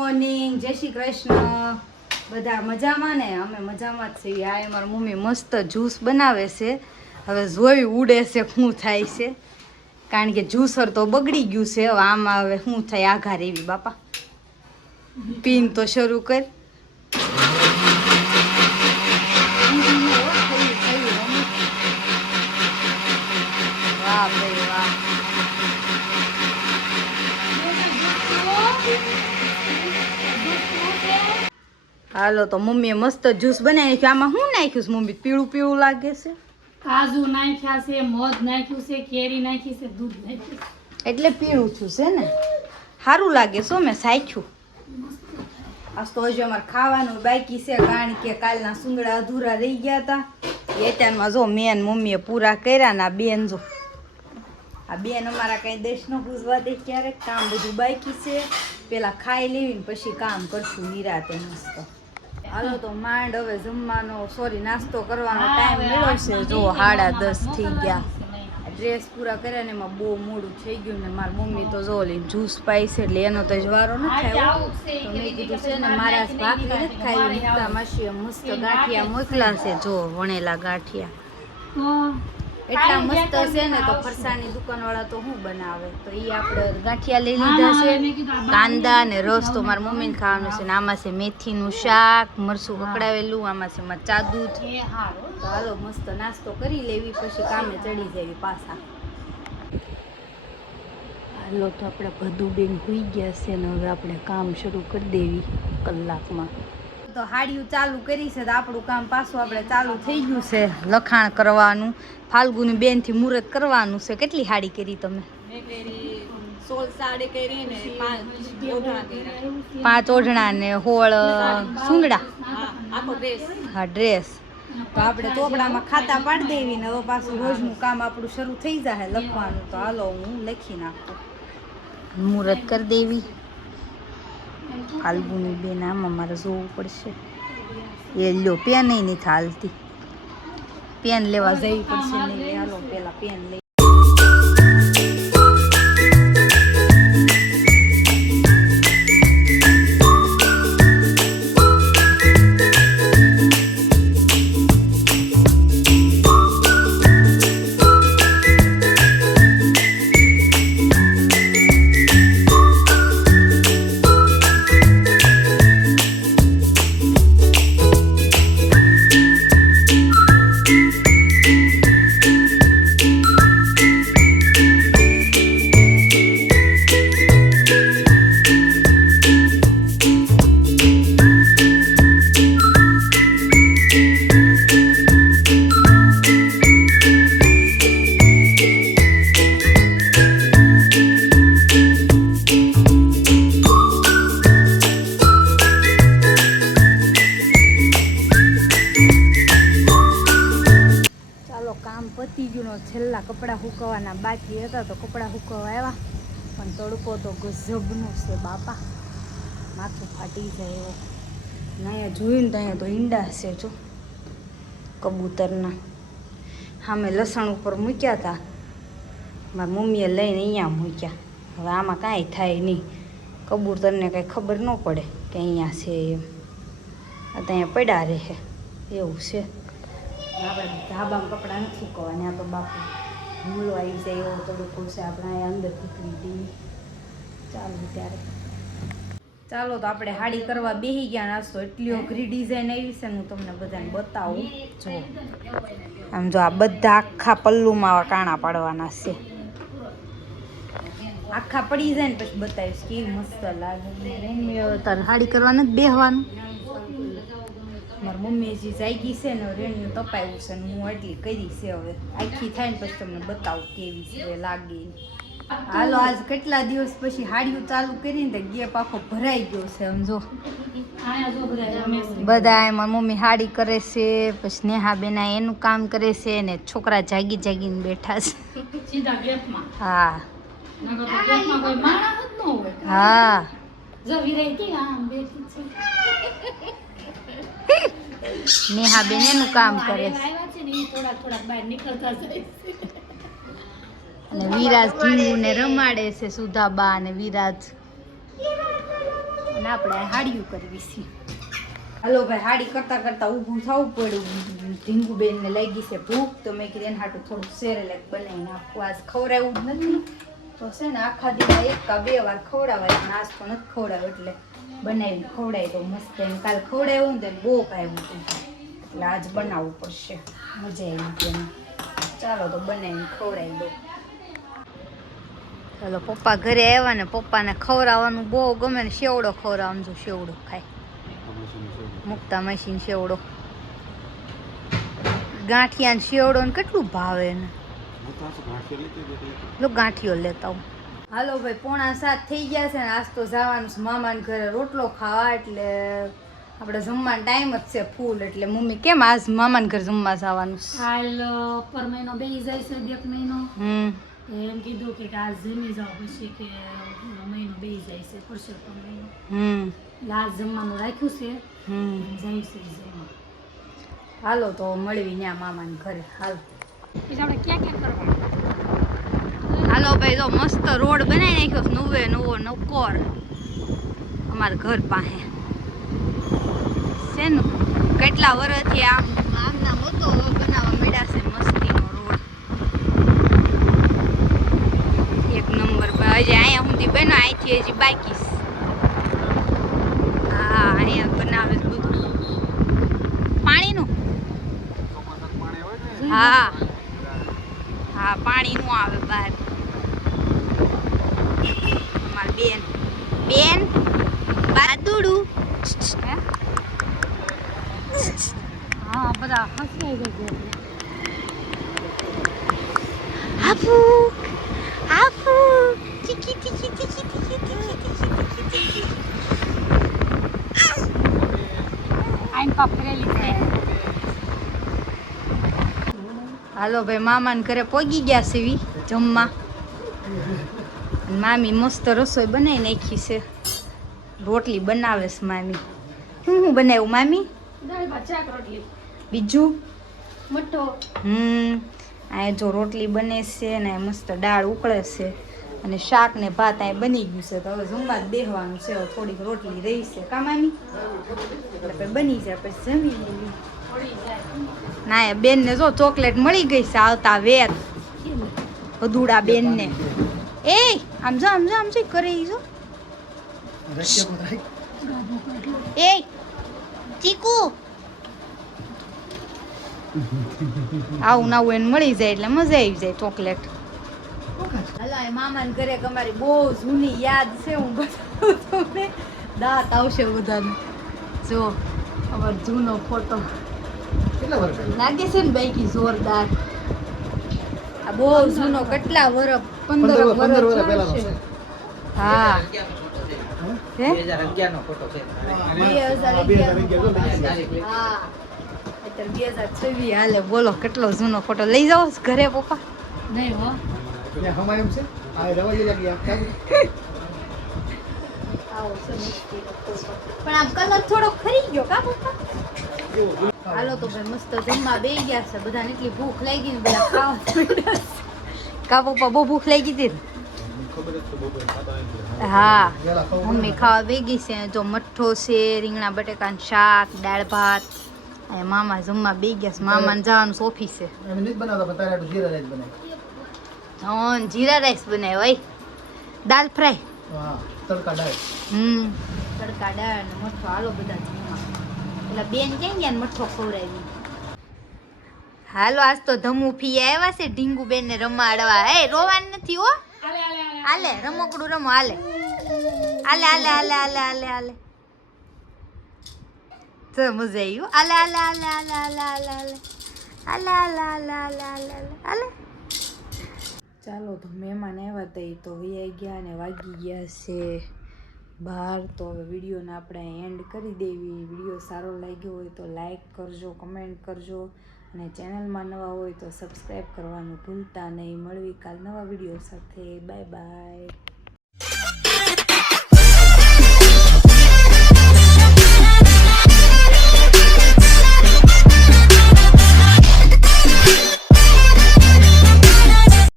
Morning, જય શ્રી કૃષ્ણ. બધા મજામાં ને? અમે મજામાં જ છીએ. આ મારી મમ્મી મસ્ત જ્યુસ બનાવે છે. હવે જોઈ ઉડે છે શું થાય છે, કારણ કે જ્યુસર તો બગડી ગયું છે. હવે આમાં હવે શું થાય આઘાર એવી. બાપા પીન તો શરૂ કર. વાહ ભાઈ વાહ. હાલો તો મમ્મીએ મસ્ત જ્યુસ બનાવી નાખ્યું. આમાં શું નાખ્યું છે મમ્મી? પીળું પીળું લાગે છે. કાજુ નાખ્યા છે, મધ નાખ્યું છે, કેરી નાખી છે, દૂધ નાખ્યું છે, એટલે પીળું છું છે ને. સારું લાગે છે. મેં સાખ્યું. આજ તો હજુ અમારે ખાવાનું બાકી છે, કારણ કે કાલના સુંદડા અધૂરા રહી ગયા હતા. એટાનમાં જો મેં મમ્મીએ પૂરા કર્યા ને આ બેન જો. આ બેન અમારા કઈ દેશ ન પૂછવા દે ક્યારેક. કામ બધું બાકી છે. પેલા ખાઈ લેવી ને પછી કામ કરશું નિરાતે મસ્ત. હાલો તો માંડ હવે જમવાનો નાસ્તો કરવાનો ટાઈમ મળ્યો છે. જો 10:30 થઈ ગયા. ડ્રેસ પૂરા કર્યા ને એમાં બહુ મોડું થઈ ગયું ને મારી મમ્મી તો જો લઈને જ્યુસ પાઈ છે, એટલે એનો તો જવારો નથી આવ્યો. તો મેં કીધું છે ને મારા ભાખરી નથી ખાઈ. મુક્તા માસીએ મસ્ત ગાંઠિયા મોકલા છે, જો વણેલા ગાંઠિયા એટલા મસ્ત છે ને. તો ફરસાણની દુકાન વાળા તો શું બનાવે, તો એ આપણે ગાંઠિયા લઈ લીધા છે. કાંદા ને રસ તો મારી મમ્મીને ખાવાનું છે ને. આમાં છે મેથીનું શાક, મરચું કકડાવેલું, આમાં છે મરચા દૂધ. તો હાલો મસ્ત નાસ્તો કરી લેવી, પછી કામે ચડી જવી પાછા. હાલો તો આપણે બધું બેન હોઈ ગયા છે ને હવે આપણે કામ શરૂ કરી દેવી કલાકમાં. તો હાડિયું ચાલુ કરી છે તો આપણું કામ પાછું આપણે ચાલુ થઈ ગયું છે. લખાણ કરવાનું, ફાલ્ગુની બેન થી મુહૂર્ત કરવાનું છે. કેટલી હાડી કરી તમે? 16 સાડી કરી ને 5 ઓઢણા કર્યા. 5 ઓઢણા ને 16 સુંદડા. આખો ડ્રેસ. હા ડ્રેસ. તો આપણે ચોપડામાં ખાતા પાડી દેવી ને હવે પાછું રોજનું કામ આપણું શરૂ થઈ જાય લખવાનું. તો હાલો હું લખી નાખું. મુહૂર્ત કરી દેવી. ફાલ્ગુની બેન આમાં મારે જોવું પડશે. એ લ્યો પેન નહીં હાલતી, પેન લેવા જવી પડશે. નહીં હાલો પેલા પેન લઈ. છેલ્લા કપડાં સુકવવાના બાકી હતા તો કપડાં સુકવવા આવ્યા, પણ તડકો તો ગજબનો છે બાપા. માથું ફાટી જાય એવો. અહીંયા જોયું ને તો અહીંયા તો ઈંડા છે જો કબૂતરના. સામે લસણ ઉપર મૂક્યા હતા મારી મમ્મીએ લઈને અહીંયા મૂક્યા. હવે આમાં કાંઈ થાય નહીં. કબૂતરને કાંઈ ખબર ન પડે કે અહીંયા છે એમ. આ તો અહીંયા પડ્યા રહે એવું છે. આપણે ધાબામાં કપડાં નથી સુકવવા. આ તો બાપુ ભૂલો આવી જાય એવો તડકો છે. આપણે અહીંયા અંદર નીકળી દઈએ. ચાલો ત્યારે ચાલો તો આપણે હાડી કરવા બેસી ગયા. નાસ્તો એટલી અઘરી ડિઝાઇન આવી છે ને હું તમને બધાને બતાવું. જો આમ જો આ બધા આખા પલ્લુમાં કાણા પાડવાના છે. આખા પડી જાય ને પછી બતાવીશ કેવી મસ્ત લાગે. મમ્મી તારે હાડી કરવા નથી બેસવાનું. મારી મમ્મી જે જાગી છે ને રેણિયું તપાયું છે ને હું એટલી કરી છે. હવે આખી થાય ને પછી તમને બતાવું કેવી છે લાગે. હાલો આજ કેટલા દિવસ પછી હાડિયું ચાલુ કરીને તો ગેપ આખો ભરાઈ ગયો છે. સમજો બધા મારી મમ્મી હાડી કરે છે, પછી નેહા બેના એનું કામ કરે છે ને છોકરા જાગી જાગીને બેઠા છે. હા હા નેહા બેન એનું કામ કરે છે. અને વિરાજ ઢીંગુને રમાડે છે. સુધાબા અને વિરાજ અને આપણે હાડિયું કરવી છે. હાલો ભાઈ, હાડી કરતા કરતા ઊભું થવું પડ્યું. ઢીંગુબેન ને લાગી છે ભૂખ, તો મેં કીધું એના હાટું થોડુંક સેરેલેક બનાવી નાખું. આજ ખવડાવ્યું જ નથી તો છે ને આખા દીમાં 1 કે 2 વાર ખવડાવાય, પણ આજ તો નથી ખવડાવ્યું એટલે બનાવીને ખવડાવી તો મસ્ત. એમ કાલ ખવડાવ્યું ને બહુ ભાવ્યું હતું એટલે આજ બનાવવું પડશે. મજા આવી ગઈ. ચાલો તો બનાવીને ખવડાવી દો. ચાલો પપ્પા ઘરે આવ્યા ને પપ્પાને ખવડાવવાનું બહુ ગમે ને સેવડો ખવડાવવાનું. જો સેવડો ખાય મુકતા મશીન સેવડો. ગાંઠિયા ને સેવડો ને કેટલું ભાવે ને. લો ગાંઠિયો લેતા હું. હાલો ભાઈ, 6:45 થઈ ગયા છે ને આજ તો જવાનું છે મામાને ઘરે રોટલો ખાવા. એટલે આપણે જમવાનો ટાઈમ જ છે ફૂલ. એટલે મમ્મી કેમ આજ મામાને ઘરે જમવા જવાનું છે? હાલ પર મહિનો બેસી જાય છે 1 મહિનો. એમ કીધું કે આજ જમી જાવ પછી કે મહિનો બેસી જાય છે પરસેતો મહિનો. લાજ જમવાનું રાખ્યું છે. જાય છે જમવા. હાલો તો મળવી ત્યાં મામાને ઘરે. હાલો પછી આપણે ક્યાં ક્યાં કરવાનું? હાલો ભાઈ, જો મસ્ત રોડ બનાવી નાખ્યો નવો નકોર અમારા ઘર પાસે છે ને. કેટલા વર્ષથી આમના હતો, બનાવવા મળ્યા છે મસ્તીનો રોડ. 1 નંબર. હજી અહીંયા સુધી બનો, અહીંથી હજી બાકી છે. હા, અહીંયા બનાવે છે બધું પાણીનું. હા હા, પાણી નું આવે બહાર. અમારી બેન બાદુડું. હા, બધા હસવાઈ જાય. આપુ આપુ ટીકી ટીકી ટીકી ટીકી ટીકી ટીકી. આઈન પકડેલી છે. હાલો ભાઈ, મામાને ઘરે પહોંચી ગયા છે જમવા. મામી મસ્ત રસોઈ બનાવી નાખી છે. રોટલી બનાવે છે મામી. શું બનાવ્યું મામી? દાળ ભાત શાક રોટલી. બીજું? મઠો. અહીંયા જો રોટલી બને છે ને મસ્ત દાળ ઉકળે છે અને શાક ને ભાત અહીંયા બની ગયું છે. તો હવે જમવા જ બેસવાનું છે. થોડીક રોટલી રહી છે કા મામી? એટલે બની જાય પછી જમી લેવી. ના, બેન ને જો ચોકલેટ મળી ગઈ છે આવતા વેત. ભદુડા બેન ને. એ આમ જો કરે જો. એ ચીકુ આવું નવું એને મળી જાય એટલે મજા આવી જાય ચોકલેટ. હલા મામાને ઘરે અમારી બહુ જૂની યાદ છે. હું બતાવું તમને. દાંત આવશે બધાને. જો અમારો જૂનો ફોટો લાગે છે ને બાઈકી જોરદાર. આ બહુ જૂનો, કેટલા વર્ષ 15 વર્ષ છે. હા, 2011 નો ફોટો છે. 2011 હા, અત્યારે 2026 હાલે. બોલો કેટલો જૂનો ફોટો. લઈ જાઓ ઘરે પપ્પા? નહીં હો. પણ આમ કલર થોડો ખરી ગયો કા પપ્પા? હાલો તો ભાઈ, મસ્ત જમવા બેસી ગયા છે. બધાને એટલી ભૂખ લાગી ને બધા ખાવા. કા પપ્પા બહુ ભૂખ લાગી હતી? હા, મમ્મી ખાવા બેગી છે. જો મઠ્ઠો છે, રીંગણા બટેકાનું શાક, દાળ ભાત. અને મામા જમવા બેસી ગયા છે. મામાને જવાનું છે ઓફિસે. જીરા રાઈસ બનાવ્યો ભાઈ. દાલ ફ્રાય. તડકા દાળ અને મઠ્ઠો. હાલો બધા જમવા. એટલે બેન ક્યાં ગયા ને મઠ્ઠો ખવડાવી. હાલો આજ તો ધમુ ફી આવ્યા છે ઢીંગુ બેન ને રમાડવા. એ રોવાનું નથી હો. હાલે રમકડું રમો. હાલે હાલે હાલે હાલે હાલે હાલે હાલે. તો મજા આવી. હાલે હાલે હાલે હાલે હાલે હાલે હાલે હાલે હાલે હાલે હાલે હાલે હાલે. ચાલો તો મહેમાન આવ્યા હતા તો વૈયા ગયા અને વાગી ગયા છે 12. તો હવે વિડીયોને આપણે એન્ડ કરી દેવી. વિડીયો સારો લાગ્યો હોય તો લાઈક કરજો, કમેન્ટ કરજો અને ચેનલમાં નવા હોય તો સબસ્ક્રાઈબ કરવાનું ભૂલતા નહીં. મળવી કાલ નવા વિડીયો સાથે. Bye bye.